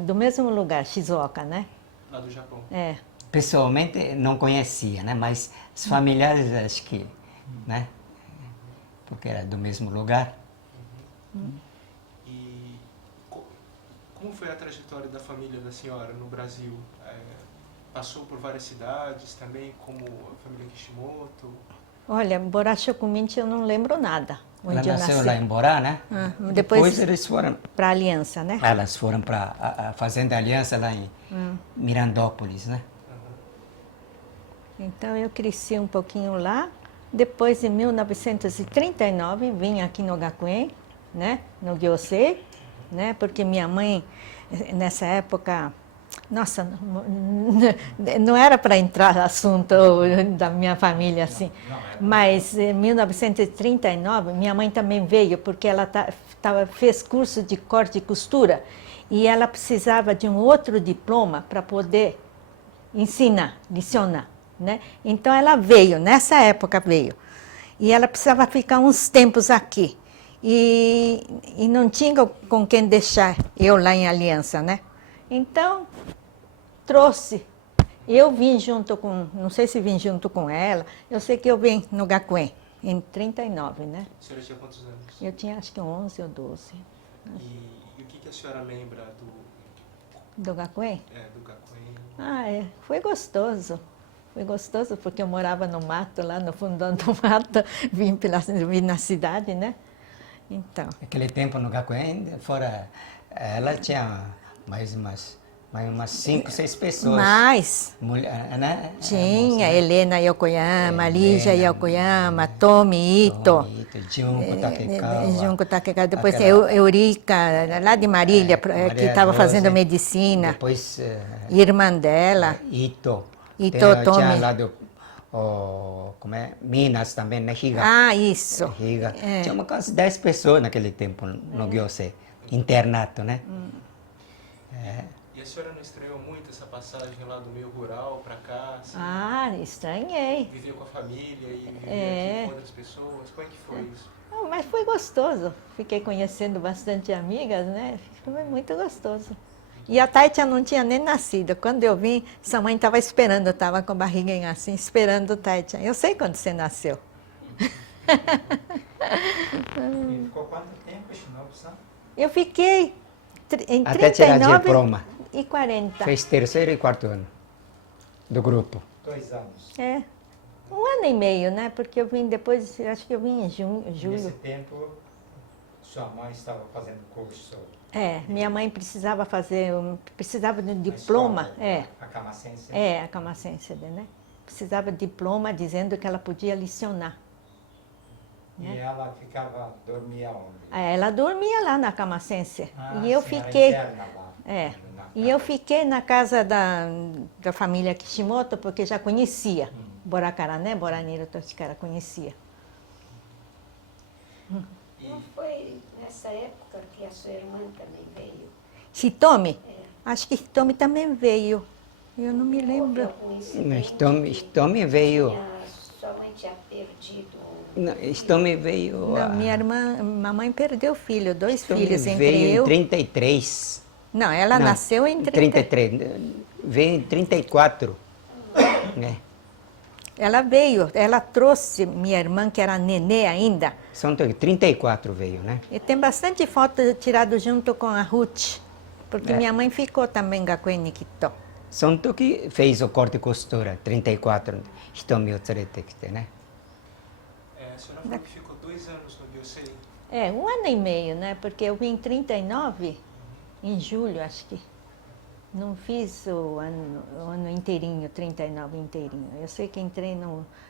do mesmo lugar, Shizuoka, né? Lá do Japão? Pessoalmente não conhecia, né? Mas os familiares acho que, né? Porque era do mesmo lugar. E como foi a trajetória da família da senhora no Brasil? Passou por várias cidades também, como a família Kishimoto? Olha, Borracha Okumichi eu não lembro nada. Ela Onde eu nasceu nasci. lá em Borá, né? Depois eles foram... para Aliança, né? Elas foram para a Fazenda Aliança lá em Mirandópolis, né? Então eu cresci um pouquinho lá. Depois, em 1939, vim aqui no Gakuen, né? No Gyosei, né? Porque minha mãe, nessa época... Nossa, não era para entrar no assunto da minha família assim, mas em 1939 minha mãe também veio porque ela fez curso de corte e costura e ela precisava de um outro diploma para poder lecionar, né? Então ela veio, nessa época veio, e ela precisava ficar uns tempos aqui e não tinha com quem deixar eu lá em Aliança, né? Então, trouxe. Eu vim junto não sei se vim junto com ela, eu sei que eu vim no Gakuen, em 39, né? A senhora tinha quantos anos? Eu tinha acho que 11 ou 12. E o que a senhora lembra Do Gakuen? do Gakuen? Foi gostoso. Foi gostoso porque eu morava no mato, lá no fundão do mato, vim na cidade, né? Então. Naquele tempo no Gakuen, fora, ela tinha mais umas 5, 6 pessoas. Mais. Mulher, né? Tinha Helena Yokoyama, Lígia Yokoyama, Tomi Ito. Junko Takekawa. Depois tem Eurica, lá de Marília, que estava fazendo medicina. Depois... Irmã dela. Ito. Ito Tomi. Tinha lá como é? Minas também, né? Higa. Isso. Higa. Tinha umas 10 pessoas naquele tempo no Gyosei. Internato, né? E a senhora não estranhou muito essa passagem lá do meio rural para cá? Assim, Estranhei. vivia com a família e vivia aqui com outras pessoas? Como é que foi isso? Mas foi gostoso. Fiquei conhecendo bastante amigas, né? Foi muito gostoso. E a Taitia não tinha nem nascido. Quando eu vim, sua mãe estava esperando, eu estava com a barriguinha assim, esperando o Taitia. Eu sei quando você nasceu. E ficou quanto tempo, Shinobu-san? Eu fiquei em Até tirar 39 diploma. e 40. Fez 3º e 4º ano do grupo. 2 anos. 1 ano e meio, né? Porque eu vim depois, acho que eu vim em julho. Nesse tempo, sua mãe estava fazendo curso. Minha mãe precisava precisava de um diploma. A Kamasense. A Kamasense, né? Precisava de diploma dizendo que ela podia lecionar. E ela dormia onde? Ela dormia lá na Kamasense. E eu sim, fiquei. era interna lá. E eu fiquei na casa da família Kishimoto, porque já conhecia. Borakara, né? Boraniro Toshikara conhecia. Não foi nessa época que a sua irmã também veio? Hitomi? Acho que Hitomi também veio. Eu não me lembro. Houve algum incidente Hitomi veio... tinha sua mãe tinha perdido. Não, isto me veio... Não, minha irmã, mamãe perdeu filho, dois isto filhos me entre veio eu. em 33. Não, ela Não, nasceu em 33. Veio em 34. Né? Ela trouxe minha irmã, que era nenê ainda. São 34 veio, né? E tem bastante foto tirada junto com a Ruth, porque minha mãe ficou também em Gakueniquitó. São que fez o corte e costura, 34, Hitomi o tsuretekite, né? A senhora falou que ficou 2 anos no Gyosei. É, 1 ano e meio, né? Porque eu vim em 39, em julho, acho que. Não fiz o ano inteirinho, 39 inteirinho. Eu sei que entrei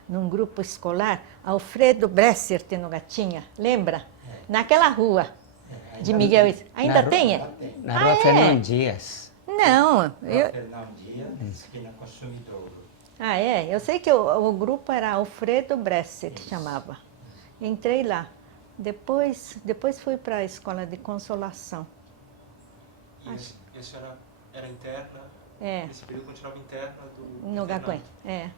num grupo escolar, Alfredo Bresser Tenogatinha, lembra? Naquela rua de Miguel. Ainda tem? Na rua Fernão Dias. Não, Fernão Dias, na esquina Consumidouro. Ah, é? Eu sei que o grupo era Alfredo Bresser, que chamava. Entrei lá. Depois fui para a escola de Consolação. E a senhora era interna? É. Nesse período continuava interna do No Gakuen, é.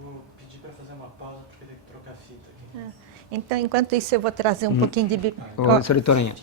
Vou pedir para fazer uma pausa porque tem que trocar a fita aqui. Então, enquanto isso, eu vou trazer um pouquinho de... Ô, Soritorinha.